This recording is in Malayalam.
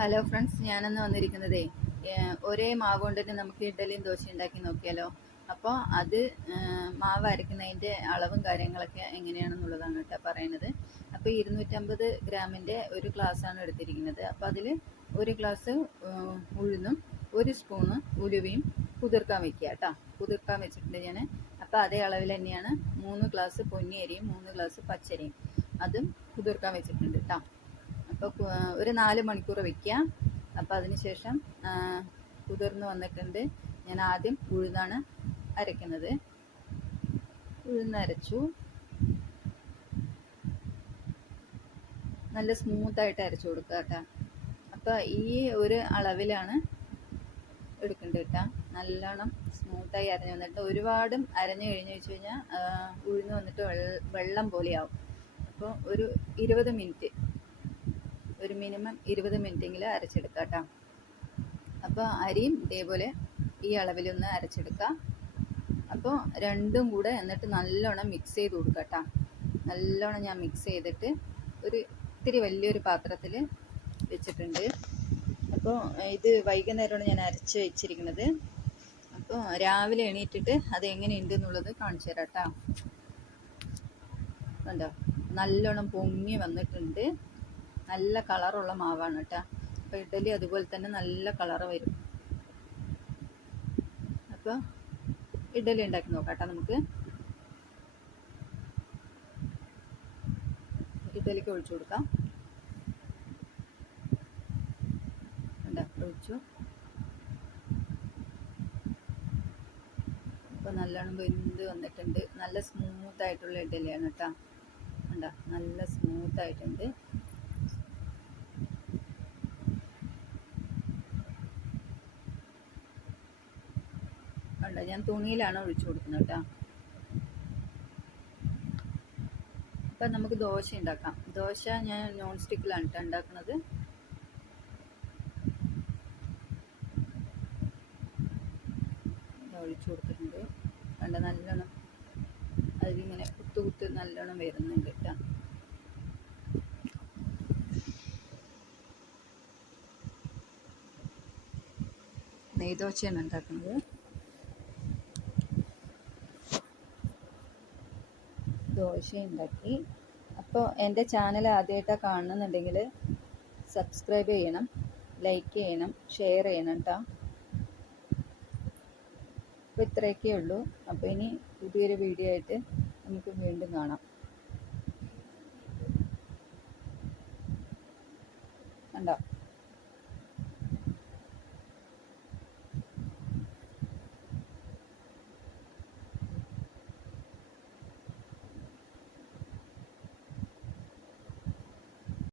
ഹലോ ഫ്രണ്ട്സ്, ഞാനിന്ന് വന്നിരിക്കുന്നതേ ഒരേ മാവ് കൊണ്ട് തന്നെ നമുക്ക് ഇഡ്ഡലിയും ദോശയും ഉണ്ടാക്കി നോക്കിയാലോ. അപ്പോൾ അത് മാവ് അരയ്ക്കുന്നതിൻ്റെ അളവും കാര്യങ്ങളൊക്കെ എങ്ങനെയാണെന്നുള്ളതാണ് കേട്ടോ പറയുന്നത്. അപ്പോൾ 250 ഗ്രാമിൻ്റെ ഒരു ഗ്ലാസ്സാണ് എടുത്തിരിക്കുന്നത്. അപ്പോൾ അതിൽ ഒരു ഗ്ലാസ് ഉഴുന്നും ഒരു സ്പൂണ് ഉലുവയും കുതിർക്കാൻ വെക്കുക കേട്ടോ. കുതിർക്കാൻ വെച്ചിട്ടുണ്ട് ഞാൻ. അപ്പോൾ അതേ അളവിൽ തന്നെയാണ് 3 ഗ്ലാസ് പൊന്നിയരിയും 3 ഗ്ലാസ് പച്ചരിയും അതും കുതിർക്കാൻ വെച്ചിട്ടുണ്ട് കേട്ടോ. അപ്പോൾ ഒരു 4 മണിക്കൂർ വയ്ക്കുക. അപ്പോൾ അതിന് ശേഷം കുതിർന്ന് വന്നിട്ടുണ്ട്. ഞാൻ ആദ്യം ഉഴുന്നാണ് അരയ്ക്കുന്നത്. ഉഴുന്നരച്ചു. നല്ല സ്മൂത്തായിട്ട് അരച്ചു കൊടുക്കുക കേട്ടോ. അപ്പോൾ ഈ ഒരു അളവിലാണ് എടുക്കേണ്ടത് കേട്ടോ. നല്ലോണം സ്മൂത്തായി അരഞ്ഞു വന്നിട്ട് ഒരുപാടും അരഞ്ഞു കഴിഞ്ഞ് വെച്ച് കഴിഞ്ഞാൽ ഉഴുന്ന് വന്നിട്ട് വെള്ളം പോലെയാവും. അപ്പോൾ ഒരു 20 മിനിറ്റ്, ഒരു മിനിമം 20 മിനിറ്റെങ്കിലും അരച്ചെടുക്കുക കേട്ടോ. അപ്പോൾ അരിയും ഇതേപോലെ ഈ അളവിലൊന്ന് അരച്ചെടുക്കുക. അപ്പോൾ രണ്ടും കൂടെ എന്നിട്ട് നല്ലോണം മിക്സ് ചെയ്ത് കൊടുക്കുക കേട്ടോ. നല്ലോണം ഞാൻ മിക്സ് ചെയ്തിട്ട് ഒരു ഇത്തിരി വലിയൊരു പാത്രത്തിൽ വെച്ചിട്ടുണ്ട്. അപ്പോൾ ഇത് വൈകുന്നേരമാണ് ഞാൻ അരച്ച് വെച്ചിരിക്കുന്നത്. അപ്പോൾ രാവിലെ എണീറ്റിട്ട് അത് എങ്ങനെയുണ്ട് എന്നുള്ളത് കാണിച്ചു തരാം കേട്ടോ. കണ്ടോ, നല്ലോണം പൊങ്ങി വന്നിട്ടുണ്ട്. നല്ല കളറുള്ള മാവാണ് കേട്ടോ. അപ്പോൾ ഇഡ്ഡലി അതുപോലെ തന്നെ നല്ല കളറ് വരും. അപ്പോൾ ഇഡ്ഡലി ഉണ്ടാക്കി നോക്കാം കേട്ടോ. നമുക്ക് ഇഡ്ഡലിക്ക് ഒഴിച്ചു കൊടുക്കാം. കണ്ടോ, ഒഴിച്ചു. അപ്പോൾ നല്ലോണം വെന്ത് വന്നിട്ടുണ്ട്. നല്ല സ്മൂത്തായിട്ടുള്ള ഇഡ്ഡലിയാണ് കേട്ടോ. കണ്ടോ, നല്ല സ്മൂത്തായിട്ടുണ്ട്. കണ്ടോ, ഞാൻ തുണിയിലാണ് ഒഴിച്ചു കൊടുക്കുന്നത് കേട്ടോ. അപ്പം നമുക്ക് ദോശ ഉണ്ടാക്കാം. ദോശ ഞാൻ നോൺ സ്റ്റിക്കിലാണ് കേട്ടോ ഉണ്ടാക്കുന്നത്. ഒഴിച്ചു കൊടുത്തിട്ടുണ്ട്. കണ്ടോ, നല്ലോണം അതിലിങ്ങനെ കുത്ത് നല്ലോണം വരുന്നുണ്ട് കേട്ടോ. നെയ്ദോശയാണ് ഉണ്ടാക്കുന്നത്. ദോശ ഉണ്ടാക്കി. അപ്പോൾ എൻ്റെ ചാനൽ ആദ്യമായിട്ടാണ് കാണുന്നുണ്ടെങ്കിൽ സബ്സ്ക്രൈബ് ചെയ്യണം, ലൈക്ക് ചെയ്യണം, ഷെയർ ചെയ്യണം കേട്ടോ. അപ്പോൾ ഇത്രയൊക്കെ ഉള്ളൂ. അപ്പോൾ ഇനി പുതിയൊരു വീഡിയോ ആയിട്ട് നമുക്ക് വീണ്ടും കാണാം.